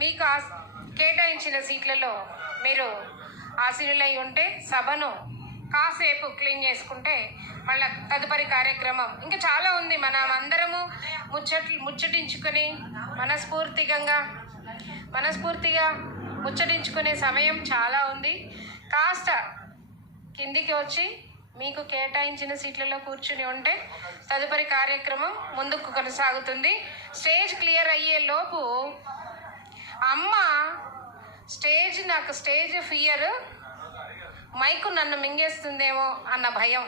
మీకు కేటాయించిన సీట్లలో మీరు ఆశీనులై ఉంటే సభను కాసేపు క్లీన్ చేసుకుంటే మళ్ళీ తదుపరి కార్యక్రమం ఇంకా చాలా ఉంది. మనం అందరము ముచ్చటించుకొని మనస్ఫూర్తిగా ముచ్చటించుకునే సమయం చాలా ఉంది. కాస్త కిందికి వచ్చి మీకు కేటాయించిన సీట్లలో కూర్చుని ఉంటే తదుపరి కార్యక్రమం ముందుకు కొనసాగుతుంది. స్టేజ్ క్లియర్ అయ్యే లోపు అమ్మ నాకు స్టేజ్ ఫియర్, మైకు నన్ను మింగేస్తుందేమో అన్న భయం.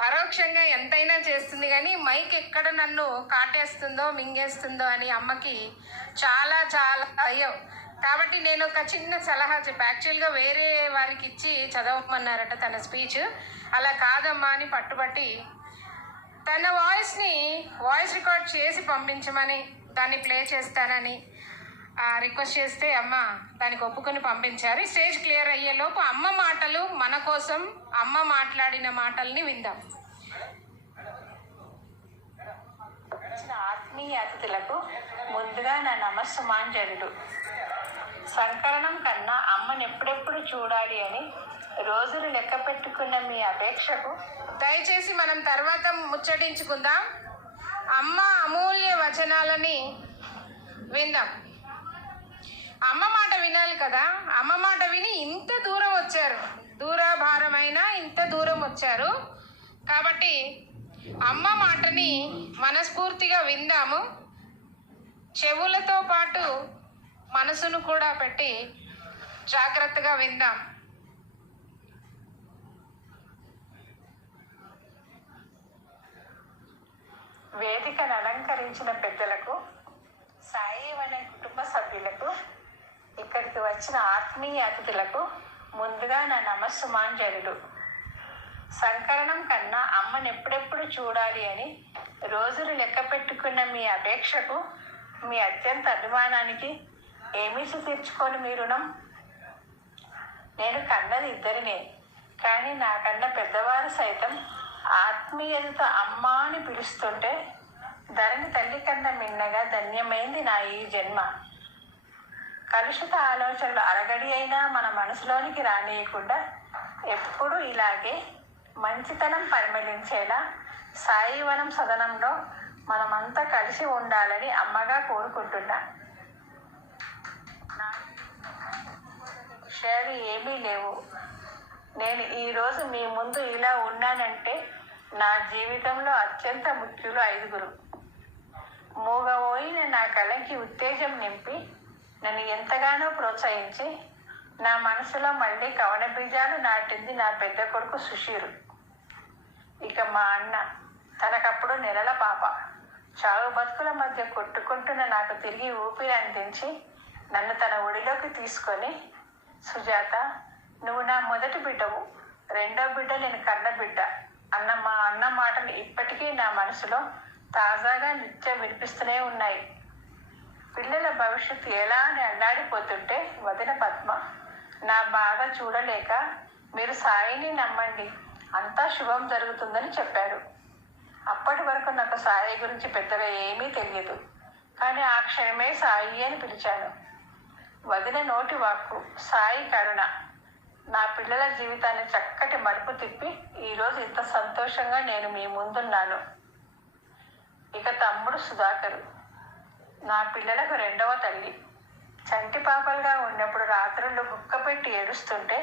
పరోక్షంగా ఎంతైనా చేస్తుంది కానీ మైక్ ఎక్కడ నన్ను కాటేస్తుందో మింగేస్తుందో అని అమ్మకి చాలా చాలా భయం. కాబట్టి నేను ఒక చిన్న సలహా యాక్చువల్గా వేరే వారికి ఇచ్చి చదవమన్నారట తన స్పీచ్. అలా కాదమ్మా అని పట్టుబట్టి తన వాయిస్ రికార్డ్ చేసి పంపించమని దాన్ని ప్లే చేస్తానని రిక్వెస్ట్ చేస్తే అమ్మ దానికి ఒప్పుకొని పంపించారు. స్టేజ్ క్లియర్ అయ్యేలోపు అమ్మ మాటలు మన కోసం, అమ్మ మాట్లాడిన మాటల్ని విందాం. ఆత్మీయ అతిథులకు ముందుగా నా నమస్సుమాంజలుడు. సంకలనం కన్నా అమ్మని ఎప్పుడెప్పుడు చూడాలి అని రోజులు లెక్క పెట్టుకున్న మీ అపేక్షకు దయచేసి మనం తర్వాత ముచ్చటించుకుందాం. అమ్మ అమూల్య వచనాలని విందాం. అమ్మ మాట వినాలి కదా. అమ్మ మాట విని ఇంత దూరం వచ్చారు, దూరభారమైన ఇంత దూరం వచ్చారు. కాబట్టి అమ్మ మాటని మనస్ఫూర్తిగా విందాము. చెవులతో పాటు మనసును కూడా పెట్టి జాగ్రత్తగా విందాం. వేదికను అలంకరించిన పెద్దలకు, సాయి వన కుటుంబ సభ్యులకు, ఇక్కడికి వచ్చిన ఆత్మీయ అతిథులకు ముందుగా నా నమస్సుమాంజలుడు. సంకలనం కన్నా అమ్మని ఎప్పుడెప్పుడు చూడాలి అని రోజులు లెక్క పెట్టుకున్న మీ అపేక్షకు, మీ అత్యంత అభిమానానికి ఏమీసి తీర్చుకొని మీ రుణం. నేను కన్నది ఇద్దరినే, కానీ నాకన్నా పెద్దవారు సైతం ఆత్మీయతతో అమ్మ అని పిలుస్తుంటే ధరణి తల్లి కన్నా మిన్నగా ధన్యమైంది నా ఈ జన్మ. కలుషిత ఆలోచనలు అరగడి అయినా మన మనసులోనికి రానియకుండా ఎప్పుడూ ఇలాగే మంచితనం పరిమళించేలా సాయివనం సదనంలో మనమంతా కలిసి ఉండాలని అమ్మగా కోరుకుంటున్నా. విషయాలు ఏమీ లేవు. నేను ఈరోజు మీ ముందు ఇలా ఉన్నానంటే నా జీవితంలో అత్యంత ముఖ్యులు 5. మూగబోయిన నా కళకి ఉత్తేజం నింపి నన్ను ఎంతగానో ప్రోత్సహించి నా మనసులో మళ్ళీ కవన బీజాలు నాటింది నా పెద్ద కొడుకు సుషీరు. ఇక మా అన్న, తనకప్పుడు నెలల పాప, చావు బతుకుల మధ్య కొట్టుకుంటున్న నాకు తిరిగి ఊపిరి అందించి నన్ను తన ఒడిలోకి తీసుకొని, సుజాత నువ్వు నా మొదటి బిడ్డవు, రెండో బిడ్డ నేను కన్న బిడ్డ అన్న మా అన్న మాటలు ఇప్పటికీ నా మనసులో తాజాగా నిత్యం వినిపిస్తూనే ఉన్నాయి. పిల్లల భవిష్యత్తు ఎలా అని అల్లాడిపోతుంటే వదిన పద్మ నా బాధ చూడలేక మీరు సాయిని నమ్మండి, అంతా శుభం జరుగుతుందని చెప్పారు. అప్పటి వరకు నాకు సాయి గురించి పెద్దగా ఏమీ తెలియదు, కానీ ఆ క్షణమే సాయి అని పిలిచాను. వదిన నోటి వాక్కు సాయి కరుణ నా పిల్లల జీవితాన్ని చక్కటి మలుపు తిప్పి ఈరోజు ఇంత సంతోషంగా నేను మీ ముందున్నాను. ఇక తమ్ముడు సుధాకరు నా పిల్లలకు 2వ తల్లి. చంటి పాపలుగా ఉన్నప్పుడు రాత్రులు గుక్క పెట్టి ఏడుస్తుంటే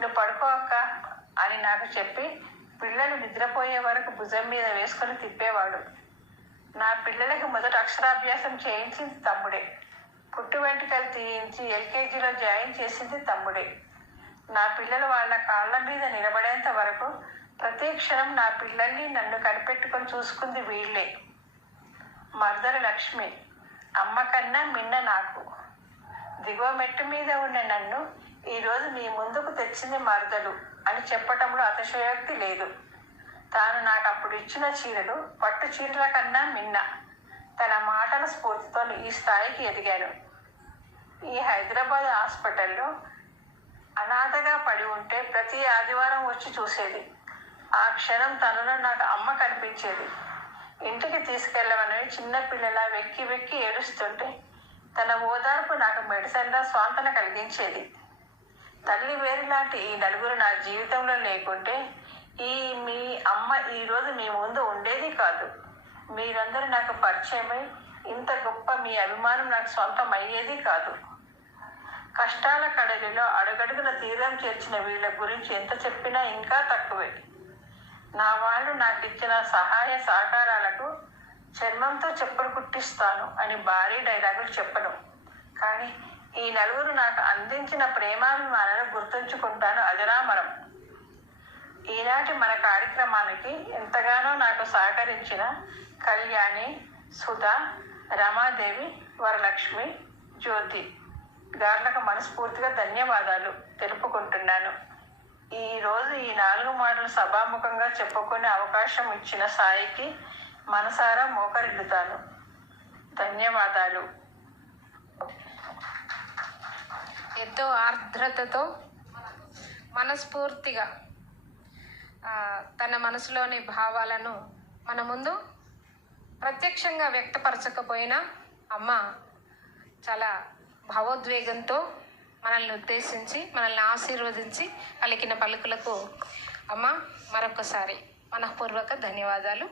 నువ్వు పడుకో అక్క అని నాకు చెప్పి పిల్లలు నిద్రపోయే వరకు భుజం మీద వేసుకొని తిప్పేవాడు. నా పిల్లలకి మొదట అక్షరాభ్యాసం చేయించింది తమ్ముడే, పుట్టు వెంట్రుకలు తీయించి LKGలో జాయిన్ చేసింది తమ్ముడే. నా పిల్లలు వాళ్ళ కాళ్ళ మీద నిలబడేంత వరకు ప్రతి క్షణం నా పిల్లల్ని నన్ను కనిపెట్టుకొని చూసుకుంది వీళ్ళే. మర్దలు లక్ష్మి అమ్మ కన్నా మిన్న నాకు. దిగువ మెట్టు మీద ఉన్న నన్ను ఈరోజు మీ ముందుకు తెచ్చింది మర్దలు అని చెప్పటంలో అతిశయోక్తి లేదు. తాను నాకు అప్పుడు ఇచ్చిన చీరలు పట్టు చీరల కన్నా మిన్న. తన మాటల స్ఫూర్తితో ఈ స్థాయికి ఎదిగాను. ఈ హైదరాబాద్ హాస్పిటల్లో అనాథగా పడి ఉంటే ప్రతి ఆదివారం వచ్చి చూసేది. ఆ క్షణం తనలో నాకు అమ్మ కనిపించేది. ఇంటికి తీసుకెళ్ళమని చిన్నపిల్లలా వెక్కి వెక్కి ఏడుస్తుంటే తన ఓదార్పు నాకు మెడిసిన్గా స్వాంతన కలిగించేది. తల్లి వేరు లాంటి ఈ నలుగురు నా జీవితంలో లేకుంటే మీ అమ్మ ఈరోజు మీ ముందు ఉండేది కాదు. మీరందరూ నాకు పరిచయమై ఇంత గొప్ప మీ అభిమానం నాకు సొంతం అయ్యేది కాదు. కష్టాల కడలిలో అడుగడుగున తీరం చేర్చిన వీళ్ళ గురించి ఎంత చెప్పినా ఇంకా తక్కువే. నా వాళ్ళు నాకు ఇచ్చిన సహాయ సహకారాలకు చర్మంతో చెప్పులు కుట్టిస్తాను అని భారీ డైలాగులు చెప్పను, కానీ ఈ నలుగురు నాకు అందించిన ప్రేమాభిమానాలు గుర్తుంచుకుంటాను అజరామరం. ఈనాటి మన కార్యక్రమానికి ఎంతగానో నాకు సహకరించిన కళ్యాణి, సుధా, రమాదేవి, వరలక్ష్మి, జ్యోతి గార్లకు మనస్ఫూర్తిగా ధన్యవాదాలు తెలుపుకుంటున్నాను. ఈరోజు ఈ 4 మాటలు సభాముఖంగా చెప్పుకునే అవకాశం ఇచ్చిన సాయికి మనసారా మోకరిల్లుతాను. ధన్యవాదాలు. ఎంతో ఆర్ద్రతతో మనస్ఫూర్తిగా తన మనసులోని భావాలను మన ముందు ప్రత్యక్షంగా వ్యక్తపరచకపోయినా అమ్మ చాలా భావోద్వేగంతో మనల్ని ఉద్దేశించి మనల్ని ఆశీర్వదించి పలికిన పలుకులకు అమ్మ మరొకసారి మనఃపూర్వక ధన్యవాదాలు.